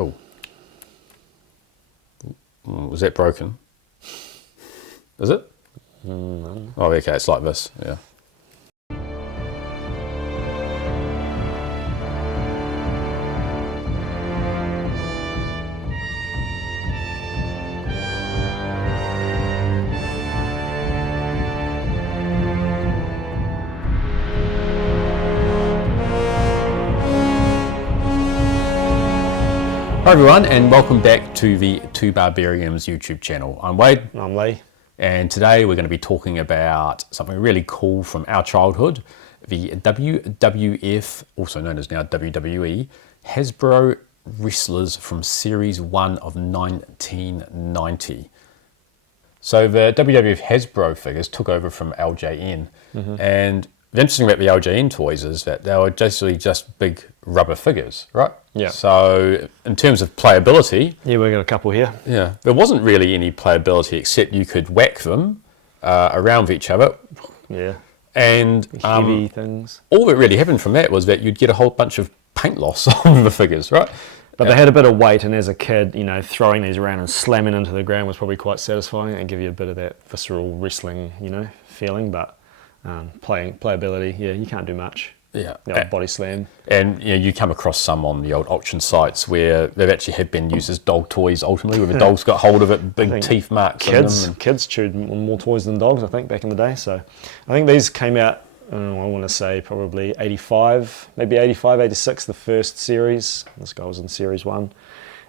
Oh. Was that broken? Is it? No. Oh, okay, it's like this, yeah. Hi everyone, and welcome back to the Two Barbarians YouTube channel. I'm Wade. I'm Lee. And today we're going to be talking about something really cool from our childhood, the WWF, also known as now WWE, Hasbro Wrestlers from Series 1 of 1990. So the WWF Hasbro figures took over from LJN, and the interesting about the LJN toys is that they were basically just big rubber figures, right? Yeah. So in terms of playability, Yeah, we've got a couple here. yeah, there wasn't really any playability except you could whack them around with each other. Yeah. And Heavy things. all that really happened from that was that you'd get a whole bunch of paint loss on the figures, right? But they had a bit of weight, and as a kid, you know, throwing these around and slamming into the ground was probably quite satisfying and give you a bit of that visceral wrestling, you know, feeling. But playability, yeah, you can't do much. Yeah. The old body slam. And you know, you come across some on the old auction sites where they've actually have been used as dog toys ultimately, where the dogs got hold of it, big teeth marks on them. Kids chewed more toys than dogs, I think, back in the day. So I think these came out, I want to say probably 85, maybe 85, 86, the first series. This guy was in Series 1.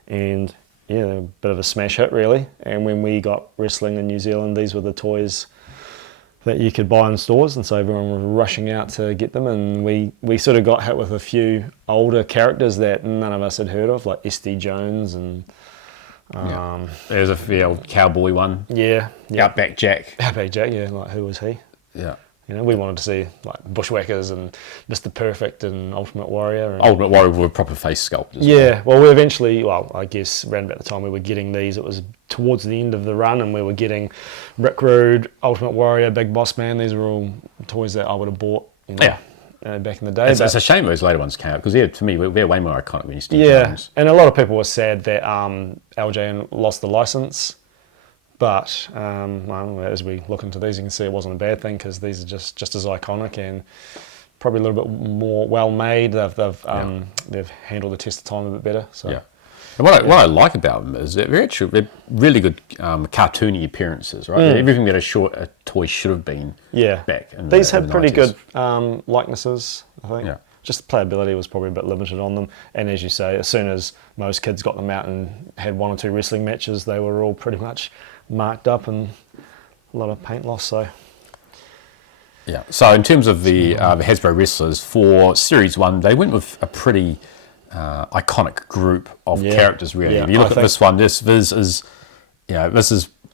And yeah, a bit of a smash hit, really. And when we got wrestling in New Zealand, these were the toys that you could buy in stores, and so everyone was rushing out to get them, and we sort of got hit with a few older characters that none of us had heard of, like SD Jones and There's the old cowboy one. yeah. Outback Jack. Outback Jack, yeah, like who was he? Yeah. You know, we wanted to see like Bushwhackers and Mr. Perfect and Ultimate Warrior. And, Ultimate Warrior with a proper face sculpt as yeah, well, we eventually, I guess around about the time we were getting these, it was towards the end of the run, and we were getting Rick Rude, Ultimate Warrior, Big Boss Man. These were all toys that I would have bought, you know, back in the day. It's a shame those later ones came out, because to me, they're way more iconic than Steve yeah, Jones. and a lot of people were sad that LJN lost the license. But well, as we look into these, you can see it wasn't a bad thing, because these are just as iconic and probably a little bit more well made. They've handled the test of time a bit better. So. Yeah. And what I like about them is that they're really good cartoony appearances, right? Everything that a toy should have been back in These the had pretty 90s. good likenesses, I think. Yeah. Just the playability was probably a bit limited on them. And as you say, as soon as most kids got them out and had one or two wrestling matches, they were all pretty much marked up and a lot of paint loss. So Yeah. So in terms of the Hasbro Wrestlers for Series 1, they went with a pretty iconic group of characters, really. Yeah, If you look at this one, this is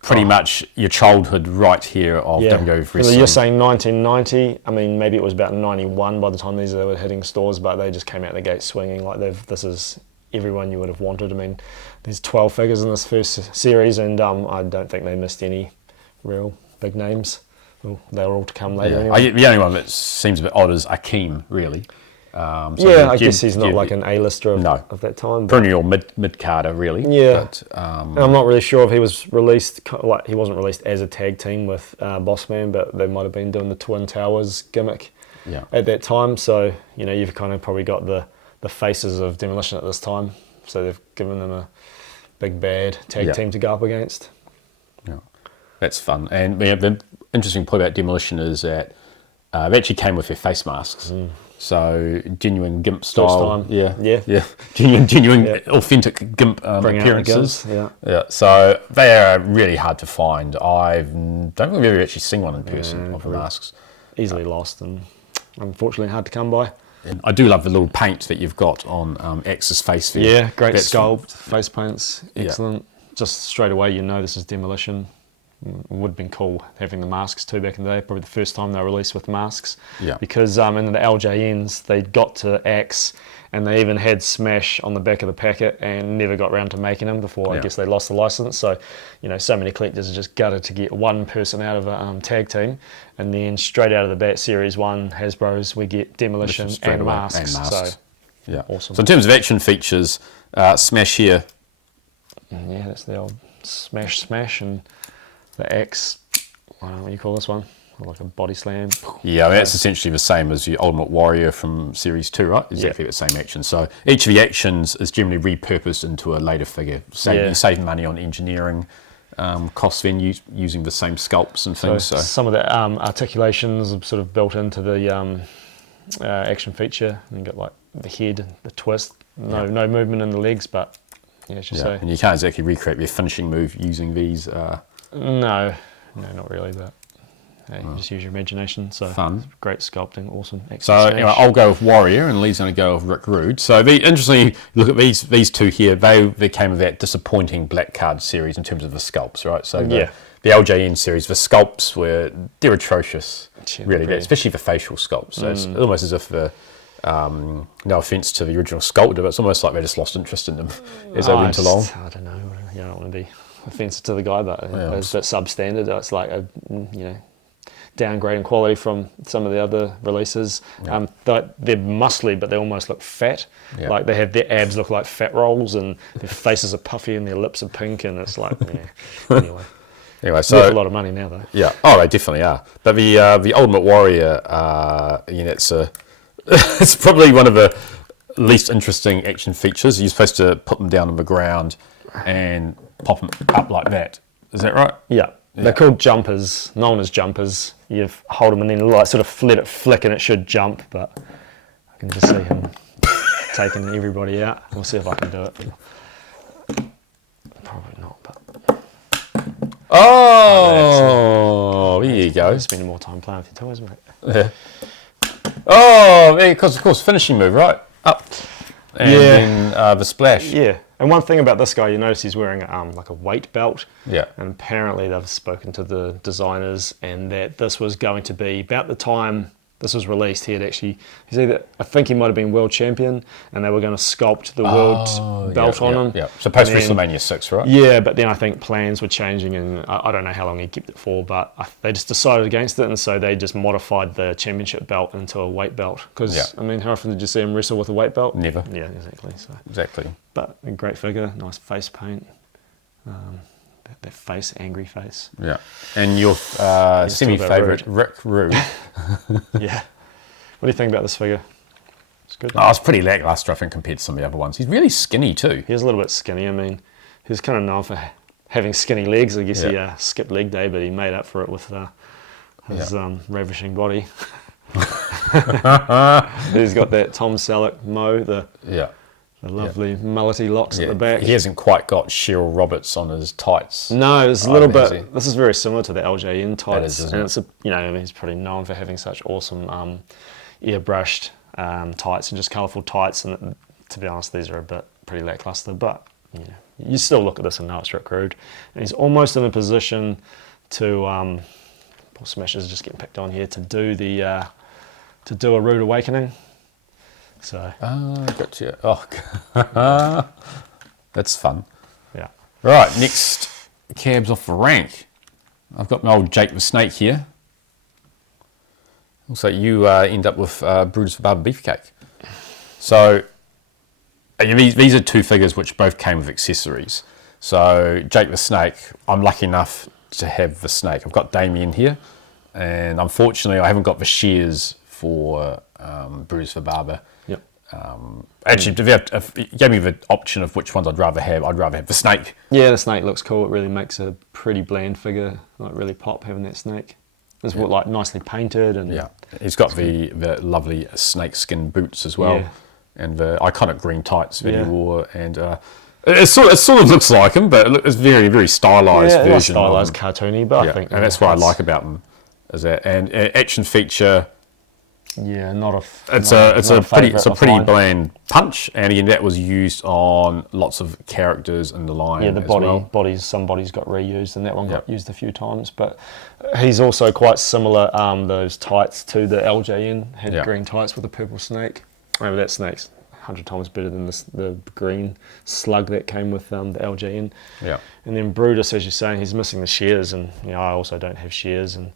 pretty much your childhood right here of WWF Wrestling. So you're saying 1990. I mean, maybe it was about 91 by the time these were hitting stores, but they just came out the gate swinging like this is everyone you would have wanted. I mean, there's 12 figures in this first series, and I don't think they missed any real big names. Well, they were all to come later anyway. The only one that seems a bit odd is Akeem, really. I guess he's not like an A-lister of that time. Perennial mid-carder, really. Yeah. But, and I'm not really sure if he was released, he wasn't released as a tag team with Bossman, but they might have been doing the Twin Towers gimmick at that time. So, you know, you've kind of probably got the faces of Demolition at this time. So they've given them a big bad tag team to go up against. Yeah, that's fun. And the interesting point about Demolition is that they actually came with their face masks. So genuine GIMP style, genuine authentic GIMP appearances. So they are really hard to find. I don't think we've ever actually seen one in person of the masks. Easily lost and unfortunately hard to come by. And I do love the little paint that you've got on Ax's face there. Yeah, great sculpt, face paints, excellent. Just straight away you know this is Demolition. It would have been cool having the masks too back in the day, probably the first time they were released with masks. Because in the LJNs, they got to Axe and they even had Smash on the back of the packet and never got around to making them before I guess they lost the license. So, you know, so many collectors are just gutted to get one person out of a tag team, and then straight out of the bat, Series 1 Hasbro's, we get Demolition and masks. So Yeah. Awesome. So in terms of action features, smash here. Yeah, that's the old smash, and the axe. I don't know what you call this one. Like a body slam. Yeah, I mean, that's essentially the same as the Ultimate Warrior from Series 2, right? Exactly the same action. So each of the actions is generally repurposed into a later figure. You save money on engineering costs then using the same sculpts and things. So some of the articulations are sort of built into the action feature. And you got like the head, the twist, no movement in the legs, but as you say. And you can't exactly recreate their finishing move using these. No, not really, but just use your imagination. So fun. Great sculpting, awesome. So anyway, I'll go with Warrior and Lee's going to go with Rick Rude. So interestingly, look at these two here. They came with that disappointing black card series in terms of the sculpts, right? So the LJN series, the sculpts they're atrocious, really, especially the facial sculpts. So it's almost as if no offense to the original sculptor, but it's almost like they just lost interest in them as they went along. I don't know. I don't want to be offensive to the guy, but it's a bit substandard. It's like a downgrade in quality from some of the other releases. They're muscly, but they almost look fat. Like they have their abs look like fat rolls, and their faces are puffy, and their lips are pink, and it's like anyway. Anyway, so worth a lot of money now, though. Yeah, oh, they definitely are. But the Ultimate Warrior, it's probably one of the least interesting action features. You're supposed to put them down on the ground and pop them up like that. Is that right? Yeah. They're called jumpers, known as jumpers. You hold them and then sort of let it flick and it should jump, but I can just see him taking everybody out. We'll see if I can do it. Probably not, but... Oh, there you go. Spending more time playing with your toys, mate. Yeah. Oh, because of course, finishing move, right? Up. And then the splash. Yeah. And one thing about this guy, you notice he's wearing like a weight belt. Yeah. And apparently they've spoken to the designers, and that this was going to be about the time this was released. I think he might have been world champion, and they were going to sculpt the world belt on him. Yeah. So post WrestleMania 6, right? Yeah, but then I think plans were changing, and I don't know how long he kept it for, but they just decided against it, and so they just modified the championship belt into a weight belt. Because I mean, how often did you see him wrestle with a weight belt? Never. Yeah, exactly. So. Exactly. But a great figure, nice face paint. That face, angry face. Yeah. And your semi-favourite, Rick Rude. Yeah. What do you think about this figure? It's good. Oh, it's pretty lacklustre, I think, compared to some of the other ones. He's really skinny too. He's a little bit skinny. I mean, he's kind of known for having skinny legs. I guess he skipped leg day, but he made up for it with his ravishing body. He's got that Tom Selleck the lovely mullety locks at the back. He hasn't quite got Cheryl Roberts on his tights. No, it's a little bit. This is very similar to the LJN tights, is, and it's he's pretty known for having such awesome airbrushed tights and just colourful tights. And to be honest, these are a bit pretty lackluster. But you still look at this and know it's Rick Rude, and he's almost in a position to. Paul Smash is just getting picked on here to do a Rude Awakening. So. Gotcha. Oh, that's fun. Yeah. Right, next cabs off the rank. I've got my old Jake the Snake here. Looks like you end up with Brutus the Barber Beefcake. So these are two figures which both came with accessories. So Jake the Snake, I'm lucky enough to have the snake. I've got Damien here, and unfortunately I haven't got the shears for Brutus the Barber. Yep. Actually, if you gave me the option of which ones I'd rather have the snake. Yeah, the snake looks cool. It really makes a pretty bland figure, like really pop having that snake. It's like nicely painted, and he's got the lovely snake skin boots as well, and the iconic green tights that he wore, and it sort of looks like him, but it's very very stylized version. Stylized, cartoony, but I think, and that's what I like about them, is that and action feature. Yeah, it's a pretty bland punch, and again that was used on lots of characters in the line. Yeah, some bodies got reused, and that one got used a few times. But he's also quite similar. Those tights to the LJN had green tights with a purple snake. Remember that snake's 100 times better than the green slug that came with the LJN. Yeah. And then Brutus, as you're saying, he's missing the shears, and I also don't have shears, and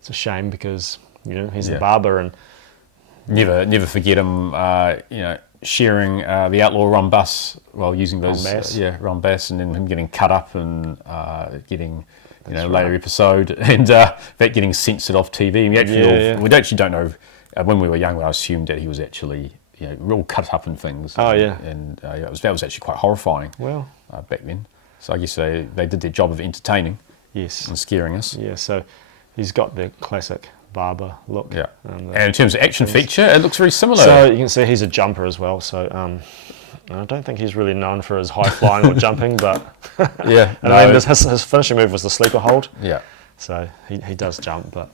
it's a shame because he's a barber and. Never forget him. sharing the outlaw Ron Bass while using those, Ron Bass. Ron Bass, and then him getting cut up and getting, later episode, and that getting censored off TV. And we actually don't know. When we were young, I assumed that he was actually, real cut up and things. Oh yeah, and that was actually quite horrifying. Well, back then. So I guess they did their job of entertaining. Yes. And scaring us. Yeah. So he's got the classic barber look. Yeah. And in terms of action feature, it looks very similar. So you can see he's a jumper as well. So I don't think he's really known for his high flying or jumping, but yeah. And I mean, his finishing move was the sleeper hold. Yeah. So he does jump, but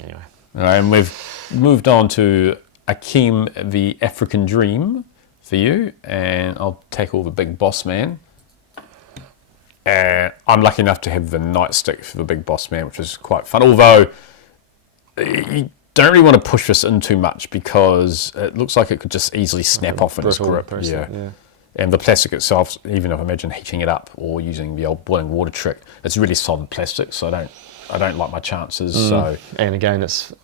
anyway. All right, and we've moved on to Akeem, the African Dream for you, and I'll tackle the Big Boss Man. And I'm lucky enough to have the nightstick for the Big Boss Man, which is quite fun. Although you don't really want to push this in too much because it looks like it could just easily snap off in its grip. Yeah. And the plastic itself, even if I imagine heating it up or using the old boiling water trick, it's really solid plastic, so I don't like my chances. So, and again, it's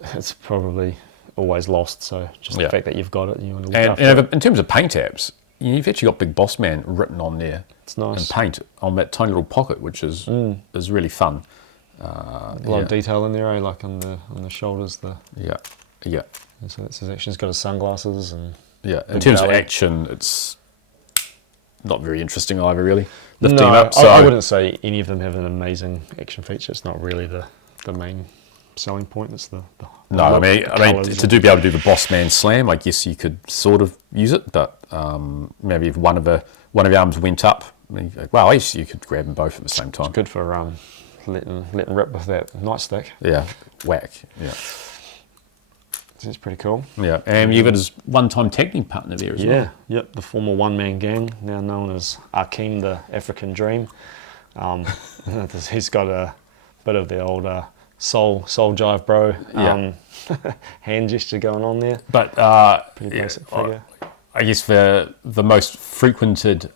probably always lost. So just the fact that you've got it, you want to look after and it. In terms of paint apps, you've actually got Big Boss Man written on there. It's nice. And paint on that tiny little pocket, which is really fun. A lot of detail in there, like on the shoulders. Yeah. And so it's actually he's got his sunglasses and in terms of action, it's not very interesting either, really. Lifting no, up. So I wouldn't say any of them have an amazing action feature. It's not really the main selling point. It's the no. look, I mean, to be able to do the Boss Man Slam, I guess you could sort of use it, but maybe if one of the arms went up, I guess you could grab them both at the same time. It's good for letting rip with that nightstick. Yeah, whack. Yeah. It's pretty cool. Yeah, and you've got his one-time tag team partner there as well. Yeah, yep, the former one-man gang, now known as Akeem, the African Dream. He's got a bit of the old soul jive bro hand gesture going on there. But pretty basic figure. I guess the most frequented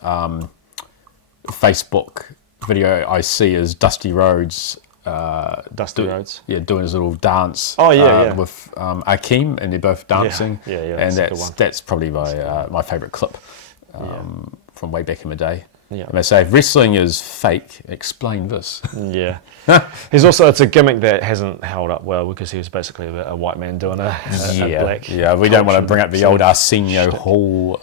Facebook video I see is Dusty Rhodes. Rhodes. Yeah, doing his little dance. With Akeem, and they're both dancing. Yeah. And that's probably my favourite clip from way back in the day. Yeah. And they say, if wrestling is fake, explain this. Yeah. It's a gimmick that hasn't held up well because he was basically a white man doing a black. Yeah, we don't want to bring up the old Arsenio Hall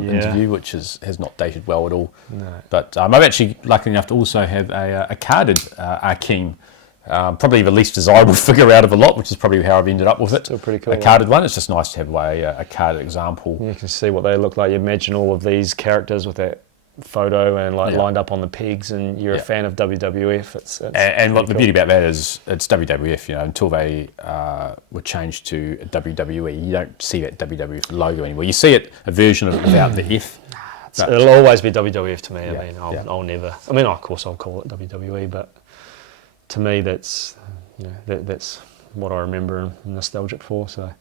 interview, which has not dated well at all. No. But I'm actually lucky enough to also have a carded Akeem. Probably the least desirable figure out of a lot, which is probably how I've ended up with it. Still pretty cool. A carded one. It's just nice to have a carded example. You can see what they look like. You imagine all of these characters with that photo and lined up on the pegs, and you're a fan of WWF. And what the beauty about that is it's WWF. Until they were changed to WWE, you don't see that WWF logo anymore. You see a version of it without the F. It'll always be WWF to me. I mean, I'll never. I mean, of course, I'll call it WWE, but to me, that's that's what I remember and nostalgic for. So.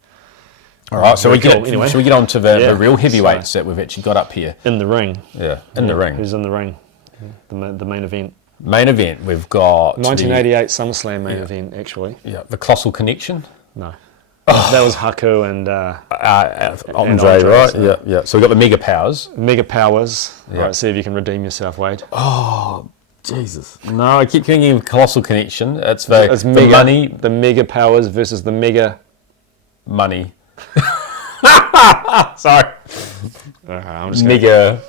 All right, so anyway. Shall we get on to the real heavyweights that we've actually got up here? In the ring. Yeah, in the ring. Who's in the ring? The main event. Main event, we've got 1988 SummerSlam main event, actually. Yeah, the Colossal Connection. No. That was Haku and Andre, right? Yeah. So we've got the Mega Powers. Mega Powers. Yeah. All right, see if you can redeem yourself, Wade. Oh, Jesus. No, I keep thinking of Colossal Connection. It's the money. The Mega Powers versus the Mega Money. Sorry. I'm just Mega.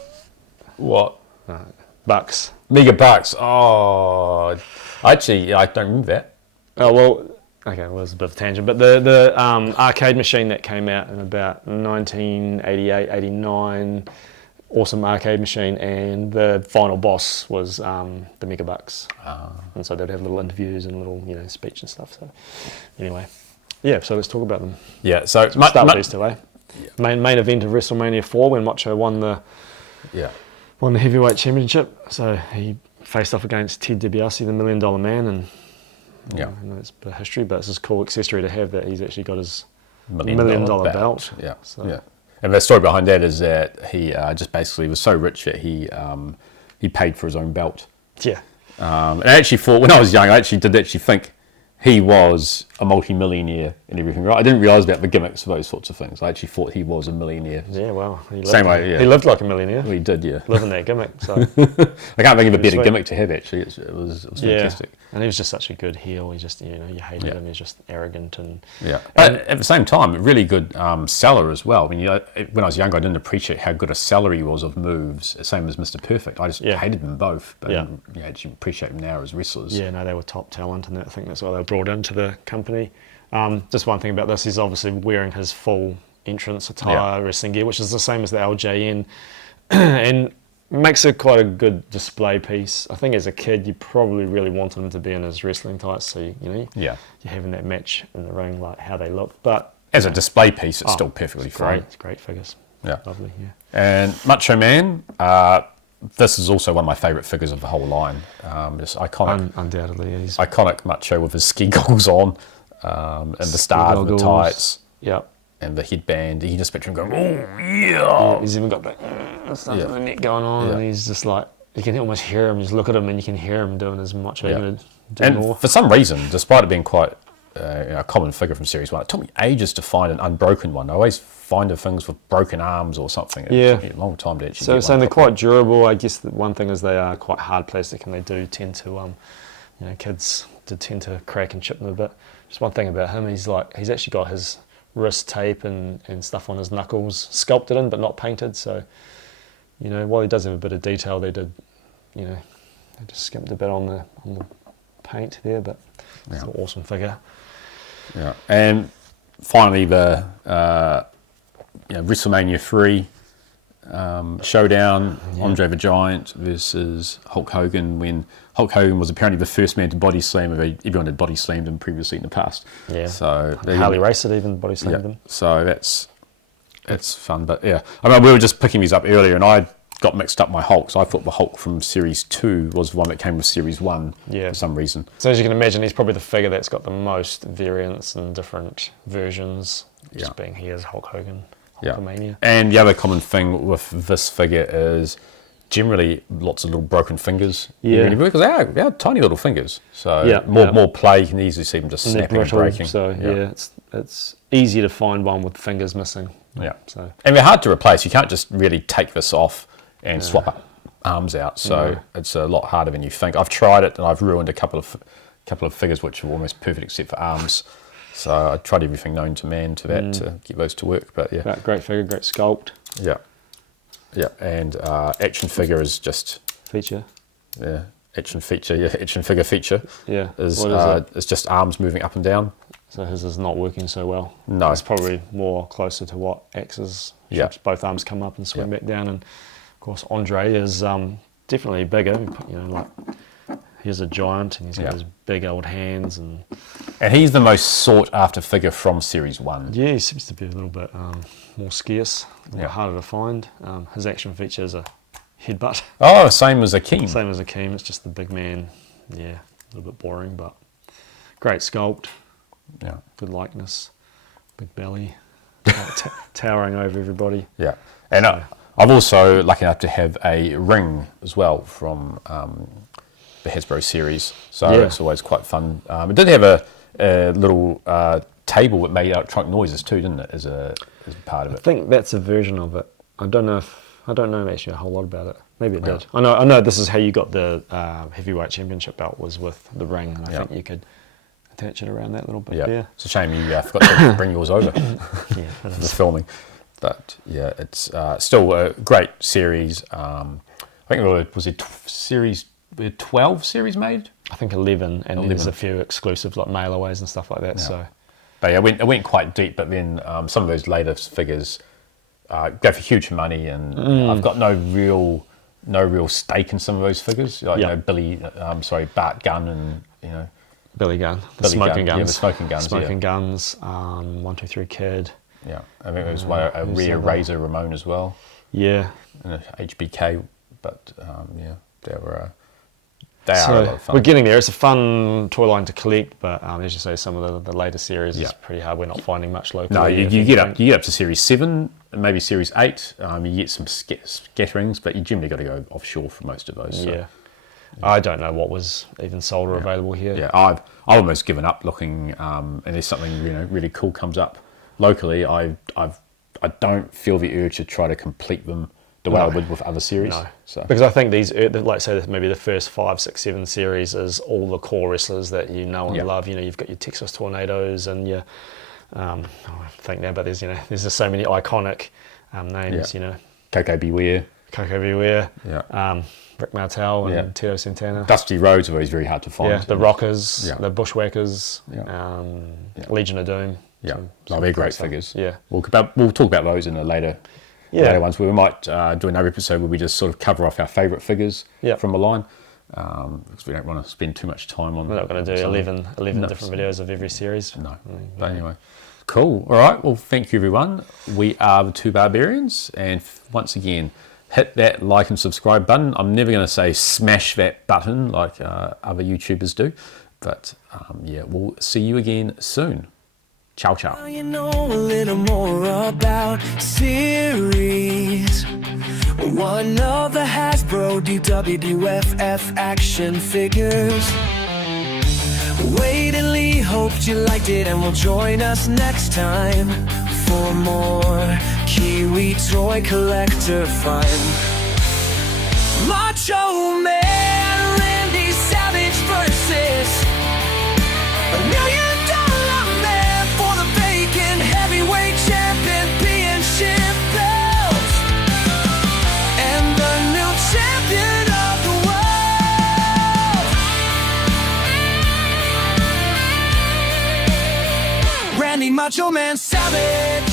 What? Bucks. Mega Bucks. Oh, actually, I don't remember that. Oh well. Okay, well, it's a bit of a tangent, but the arcade machine that came out in about 1988, 89, awesome arcade machine, and the final boss was the Mega Bucks. And so they'd have little interviews and little speech and stuff. So anyway. Yeah, so let's talk about them. Yeah, so start with these two, eh? Yeah. Main event of WrestleMania 4 when Macho won the heavyweight championship. So he faced off against Ted DiBiase, the $1 Million Man, and I know it's a bit of history, but it's a cool accessory to have that he's actually got his $1 million belt. Yeah, so. And the story behind that is that he just basically was so rich that he paid for his own belt. Yeah. And I actually thought when I was young, I did actually think he was a multi-millionaire and everything, right? I didn't realise about the gimmicks of those sorts of things. I actually thought he was a millionaire. Yeah, well, Same way, yeah. He lived like a millionaire. Well, he did, yeah. Living that gimmick. So I can't think of a better gimmick to have, actually. It was fantastic. And he was just such a good heel. He just, you hated him. He's just arrogant and But at the same time, a really good seller as well. I mean, when I was younger, I didn't appreciate how good a seller he was of moves. Same as Mr. Perfect. I just hated them both. But I actually appreciate them now as wrestlers. Yeah, no, they were top talent, and I think that's why they were brought into the company. Just one thing about this, he's obviously wearing his full entrance attire, wrestling gear, which is the same as the LJN, and makes it quite a good display piece. I think as a kid, you probably really wanted him to be in his wrestling tights, so you're having that match in the ring, like how they look. But as a display piece, it's still perfectly fine. It's great figures. Yeah, lovely. Yeah, and Macho Man. This is also one of my favourite figures of the whole line. Just iconic. Undoubtedly, he's iconic Macho with his ski goggles on, and the star of the tights. Yep. And the headband. You just picture him going, oh yeah. He's even got that stuff in the neck going on, and he's just like, you can almost hear him. Just look at him, and you can hear him doing as much. Even and more. For some reason, despite it being quite a common figure from Series 1, it took me ages to find an unbroken one. I always find the things with broken arms or something. It took me a long time to actually get So one they're quite durable. I guess the one thing is they are quite hard plastic, and they do tend to, kids do tend to crack and chip them a bit. Just one thing about him, he's actually got his wrist tape and stuff on his knuckles sculpted in, but not painted. So, while he does have a bit of detail, they did, they just skimped a bit on the paint there, but it's an awesome figure. Yeah, and finally the WrestleMania 3 showdown, Andre the Giant versus Hulk Hogan, when Hulk Hogan was apparently the first man to body slam. Everyone had body slammed him previously in the past. Yeah. So Harley Race had even body slammed him. So that's fun. But yeah, I mean, we were just picking these up earlier, and I got mixed up my Hulks. I thought the Hulk from Series 2 was the one that came with Series 1 for some reason. So as you can imagine, he's probably the figure that's got the most variants and different versions, just being he is Hulk Hogan. Hulkamania. And the other common thing with this figure is generally lots of little broken fingers. Because they are tiny little fingers. So more play, you can easily see them just snapping and breaking. So it's easy to find one with fingers missing. Yeah. So and they're hard to replace. You can't just really take this off and swap up arms out. So it's a lot harder than you think. I've tried it and I've ruined a couple of figures which are almost perfect except for arms. So I tried everything known to man to that to get those to work. But great figure, great sculpt. Yeah, and action figure is just feature. Yeah, action figure feature. Yeah, it's just arms moving up and down. So his is not working so well. No, it's probably more closer to what X's. Both arms come up and swing back down, and of course Andre is definitely bigger. He's a giant, and he's got his big old hands, and he's the most sought after figure from Series 1. Yeah, he seems to be a little bit more scarce, a little harder to find. His action feature is a headbutt. Oh, same as Akeem. Same as Akeem, it's just the big man. Yeah, a little bit boring, but great sculpt. Yeah, good likeness, big belly, towering over everybody. Yeah, and I'm also lucky enough to have a ring as well from the Hasbro series, so it's always quite fun. It did have a little table that made electronic noises too, didn't it? As a part of it. I think that's a version of it. I don't know actually a whole lot about it. Maybe it did. I know this is how you got the heavyweight championship belt, was with the ring, and I think you could attach it around that little bit. Yeah, it's a shame you forgot to bring yours over for the filming. But yeah, it's still a great series. I think it series 12 series made? I think 11, and there's a few exclusive like mailaways and stuff like that. Yeah. So, but yeah, it went quite deep. But then some of those later figures go for huge money, and I've got no real stake in some of those figures. Like Bart Gunn, and Billy Gunn, the smoking guns. Yeah, the smoking guns. Smoking guns. 123 Kid. Yeah, I think there was a rare Razor Ramon as well. Yeah, and a HBK, but they were. They are a lot of fun. We're getting there. It's a fun toy line to collect, but as you say, some of the later series is pretty hard. We're not finding much locally. No, you get up to Series 7, maybe Series 8. You get some scatterings, but you generally got to go offshore for most of those. So. Yeah. I don't know what was even sold or available here. Yeah, I've almost given up looking, and if something really cool comes up locally, I don't feel the urge to try to complete them the way I would with other series. No. So Because I think these, like say maybe the first 5, 6, 7 series is all the core wrestlers that you know and love. You know, you've got your Texas Tornadoes and your, I think now, but there's just so many iconic names. You know, Coco Beware, Rick Martel and Tito Santana. Dusty Rhodes are always very hard to find. Yeah, the Rockers, the Bushwhackers, Legion of Doom. Yeah, they're great figures. Yeah, we'll talk about those in the later ones. We might do another episode where we just sort of cover off our favourite figures from the line, because we don't want to spend too much time on. We're not going to do 11 different videos of every series. No, but anyway, cool. All right, well, thank you everyone. We are the Two Barbarians, and once again, hit that like and subscribe button. I'm never going to say smash that button like other YouTubers do, but we'll see you again soon. Ciao, ciao. Now you know a little more about series. One of the Hasbro WWF action figures. Wade and Lee hoped you liked it and will join us next time for more Kiwi toy collector fun. Macho Man Randy Savage versus $1 million man for the vacant heavyweight championship belt and the new champion of the world, Randy Macho Man Savage.